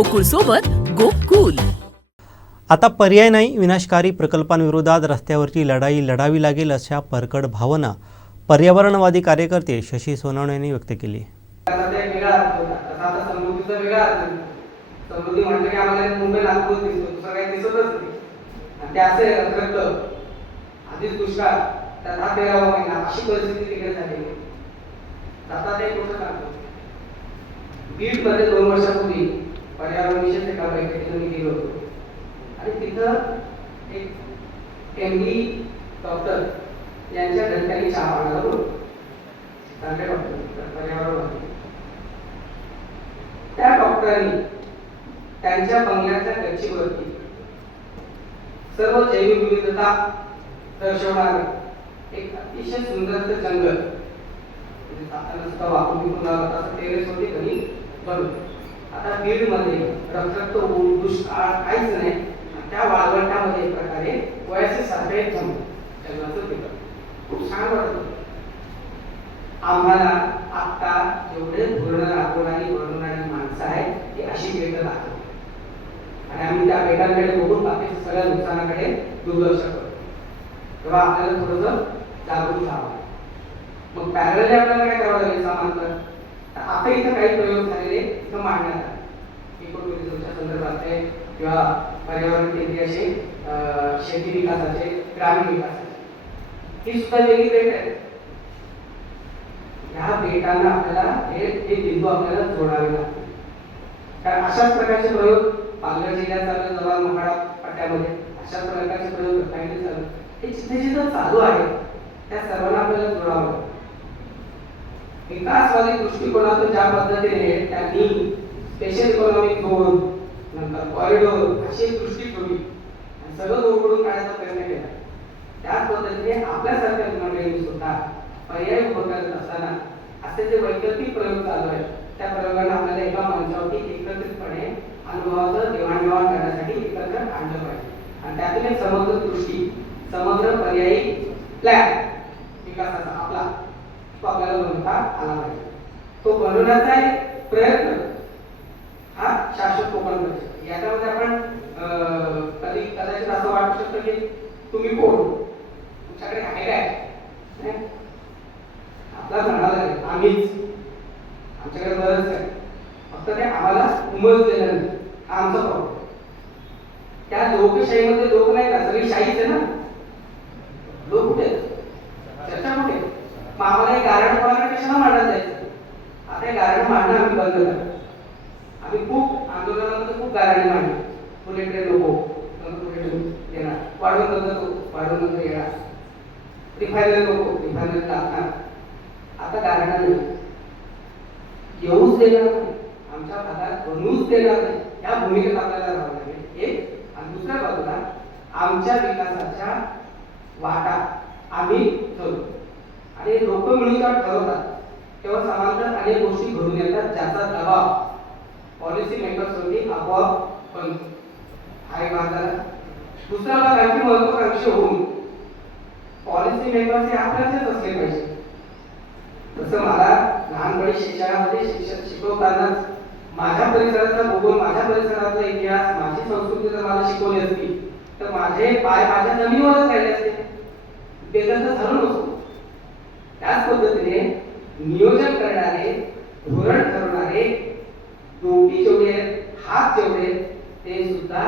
गोकुळ सोबत गोकुल. आता पर्याय नाही. विनाशकारी प्रकल्पांविरोधात रस्त्यावरची लढाई लढावी लागेल अशा परकड भावना पर्यावरणवादी कार्यकर्ते शशी सोनवणे यांनी व्यक्त केली. दोन वर्षापूर्वी पर्यावरण विषयक एका बैठकीला मी गेलो होतो. आणि तिथं एक एम डी डॉक्टर यांच्या घरी चहा आणला होतो. चांगले डॉक्टर पर्यावरण त्या डॉक्टरांनी त्यांच्या बंगल्याच्या गच्चीवरती सर्व जैवविविधता दर्शवणार एक अतिशय सुंदर जंगल म्हणजे जाताना सुद्धा वापरून विकून लावत असं टेरेस होते कधी बनवलं. आता बीडमध्ये रखरख ऊन दुष्काळ काहीच नाही. त्या वाळवंटामध्ये एक प्रकारे वयाचे सारखे एक पिकं खूप छान वाटत आम्हाला आता जेवढे धोरण राबवणारी बनवणारी माणसं आहेत ती अशी भेट दाखवते आणि आम्ही त्या बेटांकडे बघून बाकीच्या सगळ्या नुकसानाकडे दुर्लक्ष करतो. तेव्हा आपल्याला थोडंसं जागरूक राहावं मग पॅरल आपल्याला काय करावं लागेल समांतर तर आता इथं काही प्रयोग झालेले इथं मांडण्यात आले. इकोटुरिझमच्या संदर्भातले किंवा पर्यावरण केंद्रीय असे शेती विकासाचे ग्रामीण विकासाचे. ही सुद्धा वेगळी भेट आहे. ह्या बेटांना आपल्याला हे हे बिंदू आपल्याला जोडावे लागतील. कारण अशाच प्रकारचे प्रयोग पालघर जिल्ह्यात चालू जवळ महाडा पट्ट्यामध्ये अशाच प्रकारचे प्रयोग रत्नागिरीत चालू हे जिथे जिथं चालू आहे त्या सर्वांना आपल्याला जोडावं लागतं. विकासवादी दृष्टिकोनातून ज्या पद्धतीने त्यांनी स्पेशल इकॉनॉमिक झोन नंतर कॉरिडोर अशी एक दृष्टी ठेवली आणि सगळं उघडून काढायचा प्रयत्न केला. त्याच पद्धतीने आपल्यासारख्या मंडळींनी सुद्धा पर्याय उभं करत असताना असे जे वैकल्पिक प्रयोग चालू आहेत त्या प्रयोगांना आपल्याला एका मंचावरती एकत्रितपणे अनुभवाचं देवाणघेवाण करण्यासाठी एकत्र आणलं पाहिजे. आणि त्यातून एक समग्र दृष्टी समग्र पर्यायी प्लॅन विकासाचा आपला तो आपल्याला बनवता आला पाहिजे तो बनवण्याचा एक प्रयत्न हा शाश्वत कोकण परिषद याच्यामध्ये आपण कधी कदाचित असं वाटू शकतं की तुम्ही कोण? तुमच्याकडे आहे काय? आपला म्हणाला आम्हीच. आमच्याकडे बरंच आहे. फक्त ते आम्हाला उमजलेलं नाही. हा आमचा प्रॉब्लेम त्या लोकशाहीमध्ये लोक नाही का? सगळी शाहीच आहे ना? लोक कुठे आहेत? चर्चा कुठे मग आम्हाला हे गारण पालन कशाला मांडत जायचं? आता हे गारण मांडणं आम्ही बंद करतो आम्ही खूप आंदोलनामध्ये खूप गारणी मांडली. पुढेकडे नको पुढे येणार. वाढवून नको वाढवून नंतर येणार. रिफायनरी नको रिफायनरी लागणार. आता गारणा नाही. येऊच देणार नाही. आमच्या भागात बनवूच देणार नाही. या भूमिकेत आपल्याला राहावं लागेल. एक. आणि दुसऱ्या बाजूला आमच्या विकासाच्या वाटा आम्ही ठरवतो आणि लोक मिळून जेव्हा ठरवतात. तेव्हा समांतर अनेक गोष्टी घडून येतात ज्याचा दबाव पॉलिसी मेकर्सवरती आपोआप बनतो हा एक भाग झाला दुसरा भाग आणखी महत्वाकांक्षी होऊन पॉलिसी मेकर्स हे आपल्याचेच असले पाहिजे. तसं मला लहानपणी शिक्षणामध्ये शिक्षक शिकवतानाच माझ्या परिसराचा भूगोल माझ्या परिसराचा इतिहास माझी संस्कृती जर मला शिकवली असती तर माझे पाय माझ्या जमिनीवरच राहिले असते. ते तर झालो नसतो. त्याच पद्धतीने नियोजन करणारे धोरण ठरवणारे टोपी जेवढे हात जेवढे ते सुद्धा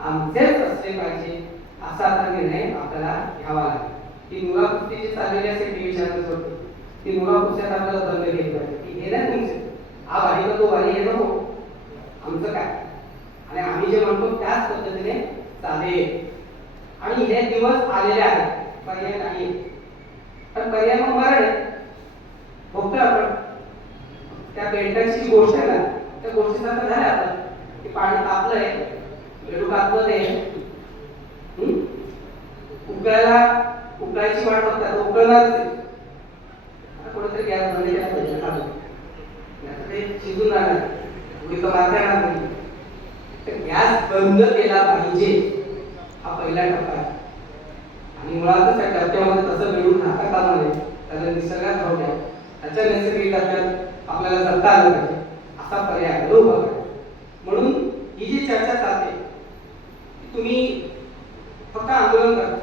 आमचेच असले पाहिजे असा आता निर्णय आपल्याला घ्यावा लागेल. ती नुरा कुस्तीची चाललेली असेल टीव्ही चॅनल वरती ती नुरा कुस्त्यात आपल्याला दंड केली पाहिजे. की हे नाही तुमचे हा बारी तो बारी हे नको. आमचं काय? आणि आम्ही जे म्हणतो त्याच पद्धतीने चालेल. आणि हे दिवस आलेले आहेत पर्याय नाही पण पर्याय मग मरण आहे. बघतो आपण. त्या बेल्टांची गोष्ट आहे ना त्या गोष्टीचा तर झाला आपण की पाणी तापलंय बेडूक आतमध्ये आहे. उकळायला उकळायची वाट बघतात उकळणार कोणीतरी गॅस बंद केला ते शिजून जाणार उडी मारता येणार नाही. तर गॅस बंद केला पाहिजे हा पहिला टप्पा आहे. आणि मुळातच त्या टप्प्यामध्ये तसं मिळून राहता कामा नये त्याला निसर्गात राहू द्या त्याच्या नैसर्गिक टप्प्यात आपल्याला जगता आलं पाहिजे असा पर्याय आपल्याला उभा करायचा. म्हणून ही जी चर्चा चालते तुम्ही फक्त आंदोलन करता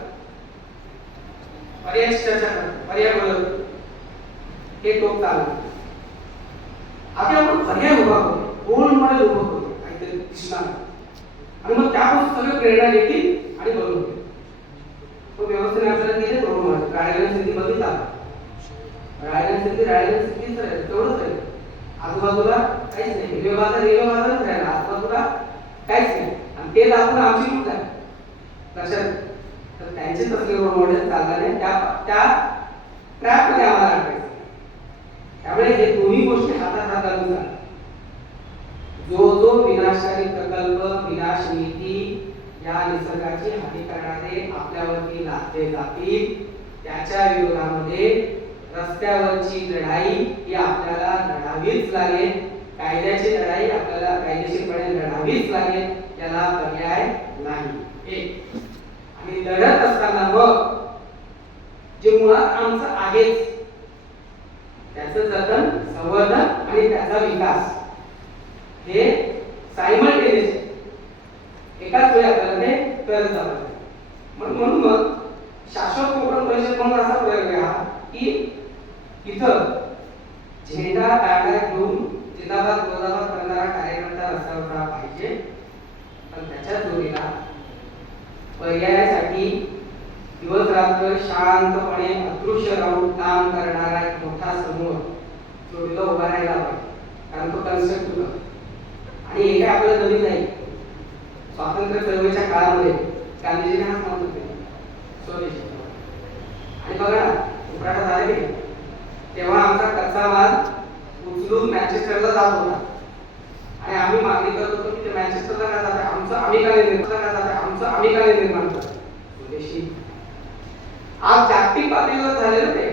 पर्याय चर्चा करता पर्याय बोलत हे टोक चालू. आधी आपण पर्याय उभा करतो गोलमध्ये उभं करतो काहीतरी दिसणार आणि मग त्यापासून सगळे प्रेरणा घेतील आणि बरोबर तो व्यवस्थित आपल्याला दिले बरोबर रायगड स्थिती बघितला रायगड स्थिती रायगड स्थितीच आहे तेवढंच आहे. आजूबाजूला काहीच नाही. हिरवे बाजार हिरवे बाजारच राहिला. आजूबाजूला काहीच नाही. आणि ते दाखवून आमची लूट आहे. लक्षात तर त्यांचे तसले रोल मॉडेल चालणारे त्या त्या ट्रॅपमध्ये आम्हाला अडकायचं. त्यामुळे हे दोन्ही गोष्टी हातात हात घालून चालतात. जो जो विनाशकारी प्रकल्प विनाश नीती या निसर्गाची हानी करणारे आपल्यावरती लादले जातील. त्याच्या विरोधामध्ये रस्त्यावरची लढाई ही आपल्याला लढावीच लागेल. कायद्याची लढाई आपल्याला कायदेशीरपणे लढावीच लागेल. त्याला पर्याय नाही. आणि लढत असताना मग जे मुळात आमचं आहेच त्याचं जतन संवर्धन आणि त्याचा विकास. हे सायमल्टेनियस एकाच वेळी आपल्याला ते करत जावं म्हणून मग शाश्वत कोकण परिषद म्हणून असा प्रयोग आहे हा की इथं झेंडा काढा घेऊन जिंदाबाद गोदाबाद करणारा कार्यकर्ता रस्त्यावर पाहिजे. पण त्याच्या जोडीला पर्यायासाठी दिवस रात्र शांतपणे अदृश्य राहून काम करणारा एक मोठा समूह जोडीला उभा राहायला पाहिजे. कारण तो कन्सेप्ट आणि हे काय आपल्याला नवीन नाही. स्वातंत्र्य चळवळीच्या काळामध्ये गांधीजीने हाच मत होते स्वदेशी आणि बघा ना उकराटा की तेव्हा आमचा कच्चा माल उचलून मॅन्चेस्टरला जात होता. आणि आम्ही मागणी करत होतो की ते मॅन्चेस्टरला का जात आहे? आमचं आम्ही का निर्माण का जात आहे? आमचं आम्ही का निर्माण करतो स्वदेशी. आज जागतिक पातळीवर झालेलं ते.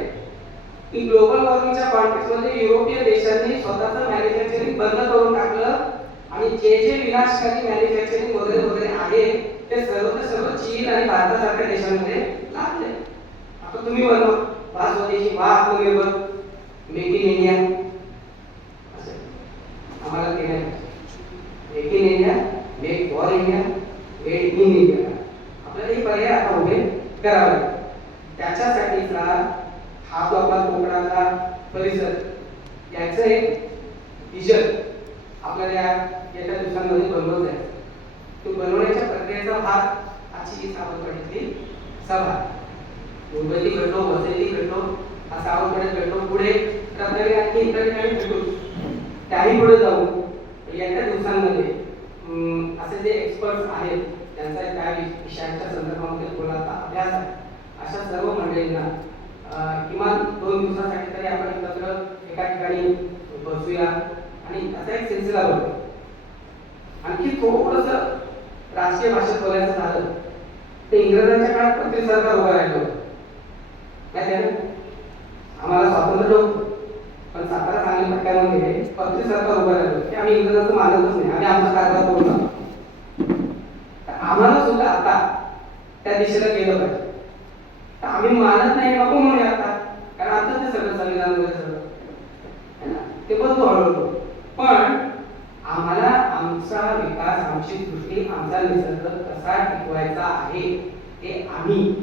की ग्लोबल वॉर्मिंगच्या कॉन्टेक्स्टमध्ये युरोपीय देशांनी स्वतःचं मॅन्युफॅक्चरिंग बंद करून टाकलं आणि जे जे विनाशकारी मॅन्युफॅक्चरिंग वगैरे वगैरे आहे ते सर्व सर्व चीन आणि भारतासारख्या देशांमध्ये लागले आता तुम्ही बनवा. वा स्वदेशी वा आत्मनिर्भर. मेक इन इंडिया असं. आम्हाला ते नाही. Make in India make for India made in India आपल्याला हे पर्याय आता उभे करावे त्याच्यासाठीचा हा जो आपला कोकणाचा परिसर याचं एक विजन आपल्याला या येत्या दिवसांमध्ये बनवत आहे तो बनवण्याच्या प्रक्रियेचा भाग आजची सावंतवाडीतली सभा. मुंबईतली घडलो वसईतली घडलो हा सावंतवाडीत घडलो पुढे रत्नागिरी आणखी इतर ठिकाणी भेटू. त्याही पुढे जाऊ. म्हणजे येत्या दिवसांमध्ये असे जे एक्सपर्ट आहेत त्यांचा त्या विषयांच्या संदर्भामध्ये खोलाचा अभ्यास आहे. अशा सर्व मंडळींना किमान दोन दिवसासाठी तरी आपण एकत्र एका ठिकाणी बसूया. आणि असा एक सिलसिला बनवू आणखी थोडस राजकीय भाषेत बोलायचं झालं ते इंग्रजांच्या काळात पण ते सरकार उभं राहिलं होतं. आम्हाला स्वातंत्र्य नव्हतं पण सातारा सांगली पट्ट्यामध्ये पत्रित सरकार उभं राहिलं ते आम्ही इंग्रजांचं मानतच नाही. आम्ही आमचा कारभार करून आम्हाला सुद्धा आता त्या दिशेला गेलं पाहिजे. आम्ही मानत नाही नको म्हणूया आता. कारण आता ते सगळं संविधान वगैरे सगळं. है ते बदलू हळूहळू पण आम्हाला आमचा विकास आमची दृष्टी आमचा निसर्ग कसा टिकवायचा आहे हे आम्ही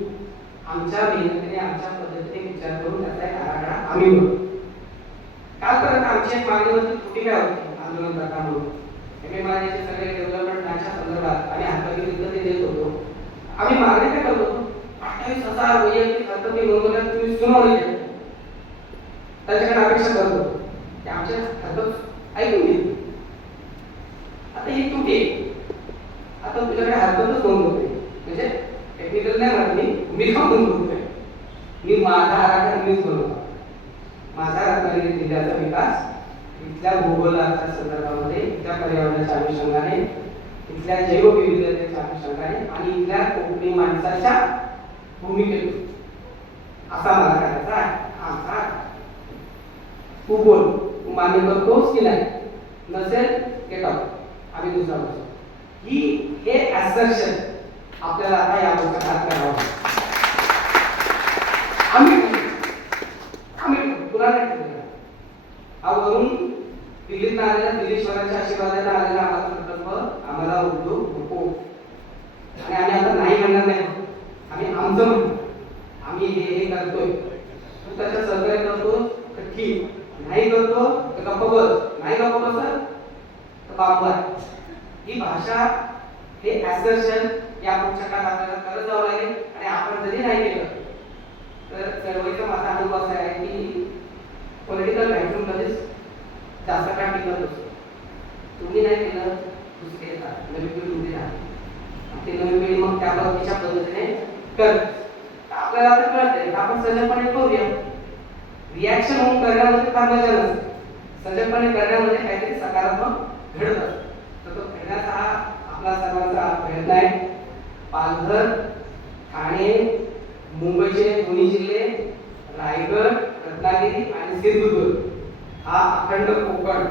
आमच्या मेहनतीने आमच्या पद्धतीने विचार करून त्याचा एक आराखडा आम्ही बनवू. कालपर्यंत आमची एक मागणी होती? कुठे काय होती? आंदोलन करता म्हणून एम एम सगळे डेव्हलपमेंटच्या संदर्भात आणि हातपाती ते देत होतो. आम्ही मागणी काय करतो? अठ्ठावीस हजार वैयक्तिक हक्क मी नोंदवल्या तुम्ही सुनावणी त्याच्याकडे अपेक्षा करतो. ते आमच्या हरकत ऐकून घेतली. आता ही त्रुटी आता तुझ्याकडे हरकतच नोंद होते. म्हणजे टेक्निकल नाही म्हणत मी मी खाऊन होते मी माझा आराखडा मीच बनवतो माझा रत्नागिरी जिल्ह्याचा विकास इथल्या भूगोलाच्या संदर्भामध्ये इथल्या पर्यावरणाच्या अनुषंगाने इथल्या जैवविविधतेच्या अनुषंगाने आणि इथल्या कोकणी माणसाच्या भूमिकेतून. असा मला करायचा आहे. हा तू बोल. तू मान्य करतोस की नाही? नसेल गेट आउट आम्ही दुसरा बसतो ही हे असर्शन आपल्याला आता या पुस्तकात करावं आम्ही आम्ही तुला हा वरून दिल्लीत आलेला दिल्लीश्वराच्या आशीर्वादाला आलेला आम्हाला प्रकल्प आम्हाला उद्योग नको. आणि आम्ही आता नाही म्हणणार नाही. आम्ही आमचं म्हणतो. आम्ही हे हे करतोय. त्याचं सहकार्य करतो? तर ठीक नाही करतो तर गप्प बस. नाही गप्प बस तर बापर ही भाषा हे ऍसर्शन या पुढच्या काळात आपल्याला करत जावं लागेल. आणि आपण जरी नाही केलं तर चळवळीचा माझा अनुभव असा आहे की पॉलिटिकल व्हॅक्युम मध्येच जास्त काळ टिकत असतो. तुम्ही नाही केलं दुसरे येतात. नवी पिढी तुमची राहते ते नवी पिढी मग त्या बाबतीच्या पद्धतीने कर आपल्याला आता कळतंय का आपण सजगपणे करूया. रिॲक्शन होऊन करण्यामध्ये फार मजा नसते. सजगपणे करण्यामध्ये काहीतरी सकारात्मक घडत असतं. तर हा आपला सर्वांचा प्रयत्न आहे. पालघर ठाणे मुंबईचे दोन्ही जिल्हे रायगड रत्नागिरी आणि सिंधुदुर्ग. हा अखंड कोकण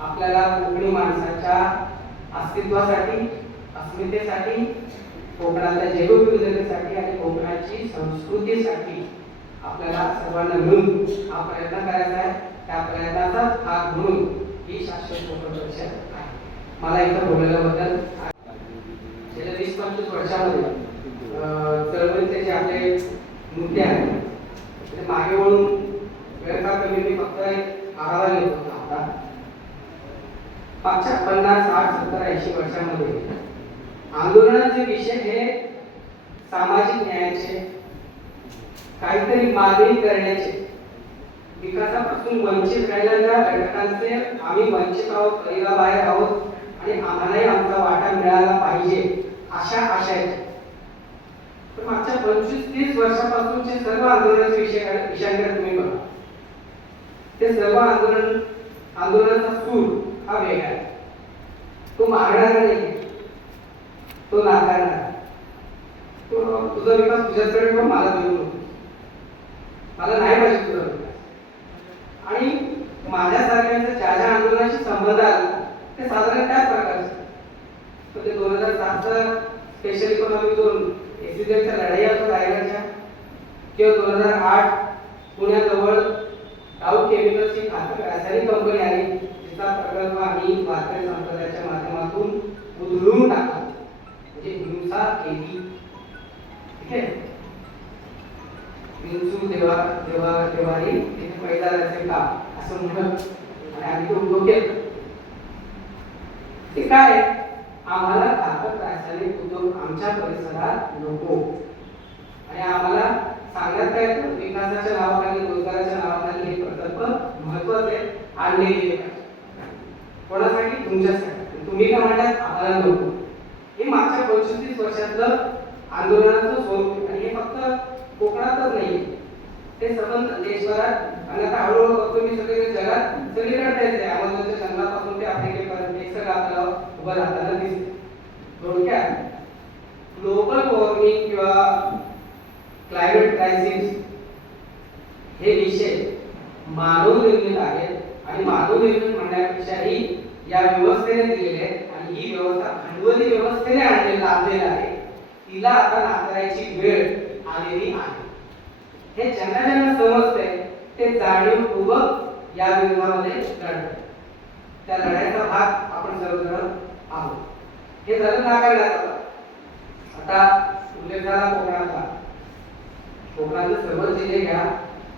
आपल्याला कोकणी माणसाच्या अस्तित्वासाठी अस्मितेसाठी कोकणाच्या जैवविविधतेसाठी आणि कोकणाची संस्कृतीसाठी आपल्याला सर्वांना मिळून हा प्रयत्न करायचा आहे. त्या प्रयत्नाचा भाग म्हणून ही शाश्वत कोकण परिषद आहे मला इथं बोलल्याबद्दल गेल्या वीस पंचवीस वर्षामध्ये चळवळीचे जे आपले मुद्दे आहेत ते मागे वळून वेळ कमी मी फक्त एक आढावा घेत होता आता. पाचशे पन्नास साठ सत्तर ऐंशी वर्षामध्ये आंदोलनाचे विषय हे सामाजिक न्यायाचे काहीतरी मागणी करण्याचे विकासापासून वंचित राहिलेल्या घटकांचे आम्ही वंचित आहोत पहिला बाहेर आहोत. आणि आम्हालाही आमचा वाटा मिळाला पाहिजे अशा आशयाचे तर मागच्या पंचवीस तीस वर्षापासूनचे सर्व आंदोलनाचे विषय विषयांकडे तुम्ही बघा. ते सर्व आंदोलन आंदोलनाचा सूर हा वेगळा आहे. तो मागणार नाही. तो नाकारणार तो तुझा विकास तुझ्याकडे पण मला देऊ नको. मला नाही पाहिजे तुझा विकास. आणि माझ्यासारख्यांचा ज्या ज्या आंदोलनाशी संबंध आला ते साधारण त्याच असतो म्हणजे दोन हजार सातचा स्पेशल इकॉनॉमी झोन एसीझेडच्या लढाई असतो रायगडच्या किंवा दोन हजार आठ पुण्याजवळ डाऊ केमिकल्सची घातक रासायनिक कंपनी आली तिचा प्रकल्प आम्ही वारकरी संप्रदायाच्या माध्यमातून उधळून टाकला. म्हणजे हिंसा केली. ठीक आहे? विंचू देवा देवा देवारी तिथे पैदा जायचे का असं म्हणत आणि आम्ही तो डोक्यात ते काय आम्हाला घातक रासायनिक उद्योग आमच्या परिसरात नको. आणि आम्हाला सांगण्यात काय येतं? विकासाच्या नावाखाली रोजगाराच्या नावाखाली हे प्रकल्प महत्त्वाचे आणले गेले कोणासाठी? तुमच्यासाठी. तुम्ही काय म्हणतात आम्हाला नको. हे मागच्या पंचवीस वर्षातलं आंदोलनाचं स्वरूप आणि हे फक्त कोकणातच नाही ते संबंध देशभरात आणि आता हळूहळू बघतो मी सगळे जगात सगळीकडे तेच आहे अमेझॉनच्या जंगलापासून ते आफ्रिकेपर्यंत एक सगळं आपल्याला उभं राहताना दिसते थोडक्यात ग्लोबल वॉर्मिंग किंवा क्लायमेट क्रायसिस हे विषय मानव निर्मित आहेत आणि मानव निर्मित म्हणण्यापेक्षाही या व्यवस्थेने दिलेले आणि ही व्यवस्था भांडवली व्यवस्थेने आणलेला आणलेला आहे. तिला आता नाकारायची वेळ आलेली आहे. हे ज्यांना ज्यांना समजते ते जाणीवपूर्वक या विरोधामध्ये लढत त्या लढ्याचा भाग आपण सर्वजण आहोत. हे झालं नाकारण्याचा आता. उल्लेख झाला कोकणाचा. कोकणातले सर्व जिल्हे घ्या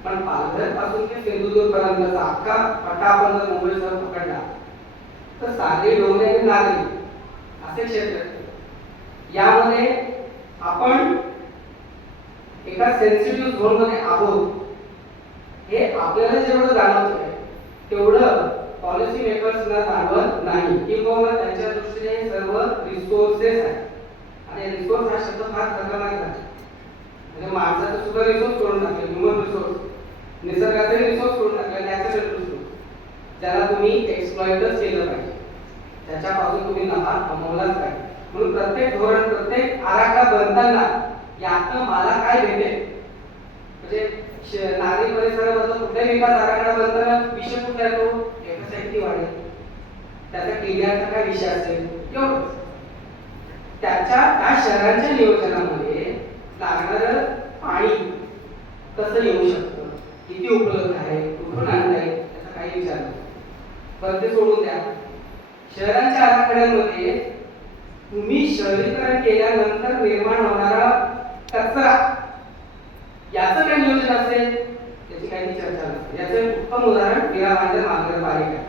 पण पालघरपासून ते सिंधुदुर्ग पर्यंतचा अख्खा पट्टा आपण जर मुंबईसह पकडला तर सागरी डोंगरे आणि नागरी असे क्षेत्र. यामध्ये आपण एका सेन्सिटिव्ह झोनमध्ये आहोत हे आपल्याला जेवढं जाणवतंय तेवढं पॉलिसी मेकर्सला जाणवत नाही. किंवा त्यांच्या दृष्टीने हे सर्व रिसोर्सेस आहेत. आणि रिसोर्स हा शब्द फार खतरनाक आहे. म्हणजे माणसाचं सुद्धा रिसोर्स करून टाकले ह्युमन रिसोर्स निसर्गाचे रिसोर्स करून टाकले नॅचरल रिसोर्स ज्याला तुम्ही एक्सप्लॉइटच केलं पाहिजे. त्याच्यापासून तुम्ही नफा कमवलाच पाहिजे. म्हणून प्रत्येक धोरण प्रत्येक आराखडा बनताना यातनं मला काय भेटेल म्हणजे श- नागरी परिसरामधलं कुठल्याही विकास आराखडा विषय कुठला येतो एफएसआयटी वाढेल. त्याचा टीडीआरचा काय विषय असेल? एवढंच. त्याच्या त्या शहरांच्या नियोजनामध्ये लागणारं पाणी कसं येऊ शकतं? किती उपलब्ध आहे? कुठून आणलं आहे त्याचा काही विचार नाही. पण ते सोडून द्या. शहरांच्या आराखड्यांमध्ये तुम्ही शहरीकरण केल्यानंतर निर्माण होणारा कचरा. याचं काय नियोजन असेल? त्याची काही चर्चा नसते. याचं एक उत्तम उदाहरण मीरा भांडर महानगरपालिका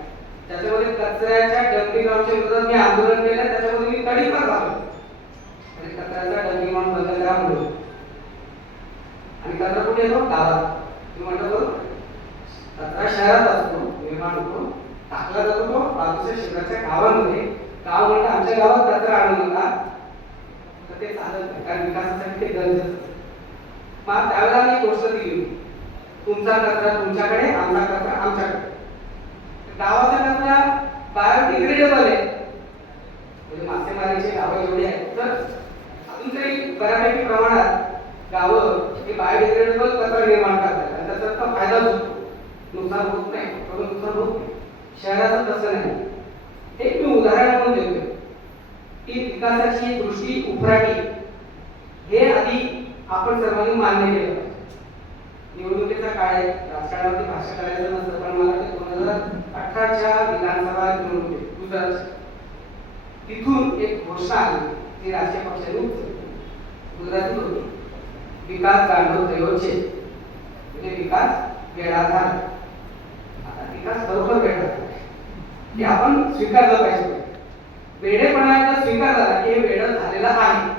त्याच्यामध्ये कचऱ्याच्या डम्पिंग ग्राउंडच्या विरोधात मी आंदोलन केलं. त्याच्यामध्ये मी कडी पण झालो आणि कचऱ्याचा डम्पिंग ग्राउंड बंद करा म्हणून. आणि कचरा कुठे येतो? गावात. मी म्हणतो बरोबर कचरा शहरात असतो. निर्माण होतो. टाकला जातो तो. बाजूच्या शहराच्या गावामध्ये. गाव म्हणतं आमच्या गावात कचरा आणू नका तर ते चालत नाही कारण विकासासाठी ते गरजेचं मग त्यावेळेला मी एक गोष्ट दिली तुमचा कचरा तुमच्याकडे आमचा कचरा आमच्याकडे. गावाचा कचरा बायोडिग्रेडेबल आहे. म्हणजे मासेमारीची गावं एवढी आहेत. तर अजून तरी बऱ्यापैकी प्रमाणात गावं हे बायोडिग्रेडेबल कचरा निर्माण करतात. आणि त्याचा फायदा होतो. नुकसान होत नाही थोडं नुकसान होत नाही. शहराचं तसं नाही. एक मी उदाहरण म्हणून देतोय. ती विकासाची दृष्टी उफराटी हे आधी आपण सर्वांनी मान्य केलं पाहिजे. निवडणुकीचा काळ आहे. राजकारणावरती भाष्य करायचं नसतं पण मला ते दोन हजार अठराच्या विधानसभा निवडणुकीत गुजरात तिथून एक घोषणा आली. ती राजकीय पक्षाने उचलली. होती. विकास गांडव तयोचे म्हणजे विकास वेळा झाला. आता विकास बरोबर वेळा झाला. हे आपण स्वीकारलं पाहिजे. वेडेपणा एकदा स्वीकार झाला की हे वेळ झालेलं आहे.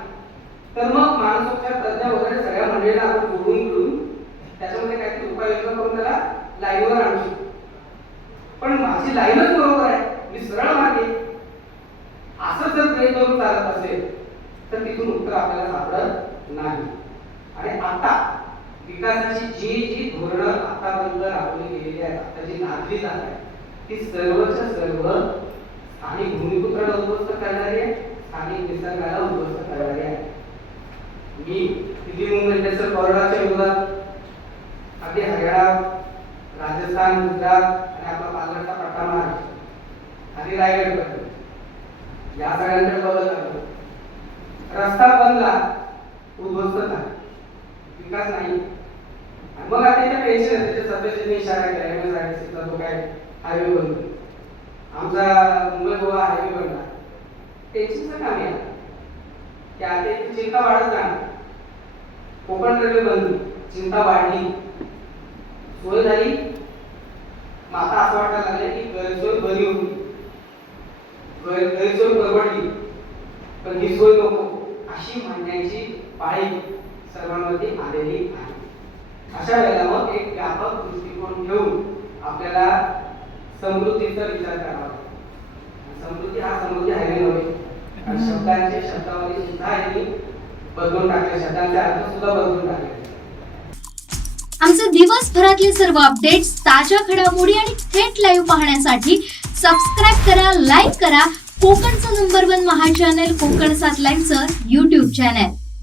तर मग मानसोपचार तज्ञ वगैरे सगळ्या मंडळीला आपण बोलून मिळून त्याच्यामध्ये काहीतरी उपाययोजना करून त्याला लाईनवर आणू. पण माझी लाईनच बरोबर आहे. मी सरळ मागे. असं जर प्रयत्न करून चालत असेल तर तिथून उत्तर आपल्याला सापडत नाही. आणि आता विकासाची जी जी धोरणं आतापर्यंत राबवली गेलेली आहेत आता जी नागरी जात आहे ती सर्वच्या सर्व स्थानिक भूमिपुत्राला उद्ध्वस्त करणारी आहे स्थानिक निसर्गाला उद्ध्वस्त करणारी आहे. मी दिल्ली मुंबई इंडस्ट्रियल कॉरिडॉरच्या विरोधात अगदी हरियाणा राजस्थान गुजरात आणि आपला पालघरचा पट्टा महाराष्ट्र आणि रायगड पर्यंत या सगळ्यांकडे बघत आलो. रस्ता बनला उद्ध्वस्त झाला. विकास नाही. मग आता इथे टेन्शन आहे. त्याच्या सभेचे इशारा केला. एम एस आय डी तो काय हायवे बनतो. आमचा मुंबई गोवा हायवे बनला टेन्शनचं काम आहे. त्या ते चिंता वाढत जाणार कोकण रेल्वे बंद. चिंता वाढली. सोय झाली. मग आता असं वाटायला लागलं की गैरसोय बरी होती. गैरसोय परवडली. पण ही सोय नको. अशी म्हणण्याची पाळी सर्वांमध्ये आलेली आहे. अशा वेळेला मग एक व्यापक दृष्टिकोन घेऊन आपल्याला समृद्धीचा विचार करावा. समृद्धी हा समृद्धी आहे नव्हे आणि शब्दांचे शब्दावली सुद्धा आहे बदलून टाकले. शब्दांचे अर्थ सुद्धा बदलून टाकले. आमचे दिवसभरातले सर्व अपडेट्स ताज्या घडामोडी आणि थेट लाईव्ह पाहण्यासाठी सबस्क्राईब करा लाईक करा. कोकणचं नंबर वन महा चॅनल कोकण सात लाईव्हचं युट्यूब चॅनल